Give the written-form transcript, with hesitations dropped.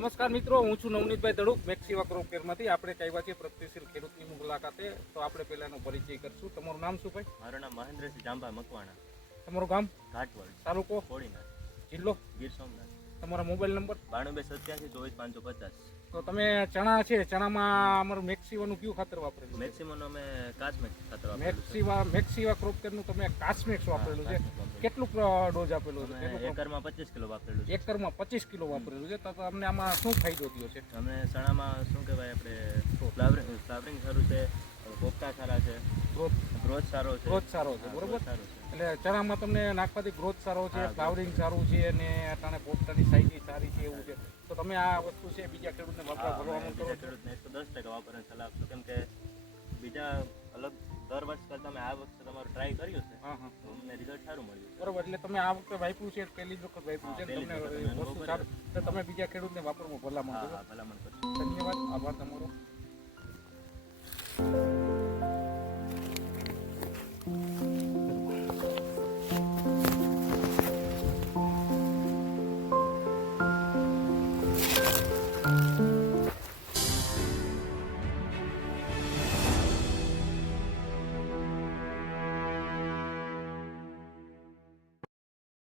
નમસ્કાર મિત્રો, હું છું નવનીતભાઈ દડુક મેક્સિવા ક્રોપ કેરમાંથી. આપણે કહેવા છીએ પ્રગતિશીલ ખેડૂતની મુલાકાતે. તો આપણે પહેલાનો પરિચય કરશું. તમારું નામ શું ભાઈ? મારું નામ મહેન્દ્રસિંહ જાંબા મકવાણા, તમારું ગામ? ઘાટવડ, તાલુકો? કોડીનાર, જિલ્લો? ગીર સોમનાથ. તમારો મોબાઈલ નંબર? 9287244550. તો તમે ચણા છે, ચણામાં અમારું મેક્સિવાનું કયું ખાતર વાપરેલું? મેક્સિમમ અમે કાચમેક ખાતર વાપરેલું છે. મેક્સિવા ક્રોપ કેરનું તમે કાસ્મેક્સ વાપરેલું છે. કેટલું ડોઝ આપેલું છે? અમે એકરમાં 25 કિલો વાપરેલું છે. એકરમાં 25 કિલો વાપરેલું છે. તો તમને આમાં શું ફાયદો થયો છે? અમને ચણામાં શું કહેવાય, આપણે ફ્લાવરિંગ સારું છે, પોપટા સારા છે, ગ્રોથ સારો છે. ગ્રોથ સારો છે, હા, બરોબર. growth સારો છે. એટલે ચણામાં તમને નાખવાથી ગ્રોથ સારો છે, હા, ફ્લાવરિંગ સારું છે અને અટાણે પોપટાની સાઈઝ સારી છે, એવું છે. તો તમે આ વસ્તુ છે બીજા ખેડૂતને હા, વાપરવા અમે ભરવાનું કરો બીજા છો? ખેડૂતને 110% વાપરવાની સલાહ આપશું, કેમ કે બીજા અલગ દર વર્ષ કરતાં અમે આ વખતે તમારું ટ્રાય કર્યું છે, હા હા, તો અમને રિઝલ્ટ સારું મળ્યું છે. બરોબર. એટલે તમે આ વખતે વાપર્યું છે, પહેલી જ વખત વાપર્યું છે, હા, પહેલી જ તમને વખત અમે વસ્તુ અનુભવ સારું, તો તમે બીજા ખેડૂતને વાપરવા ભલામણ હા કરો. હા, ભલામણ કરશું. ધન્યવાદ, આભાર તમારો.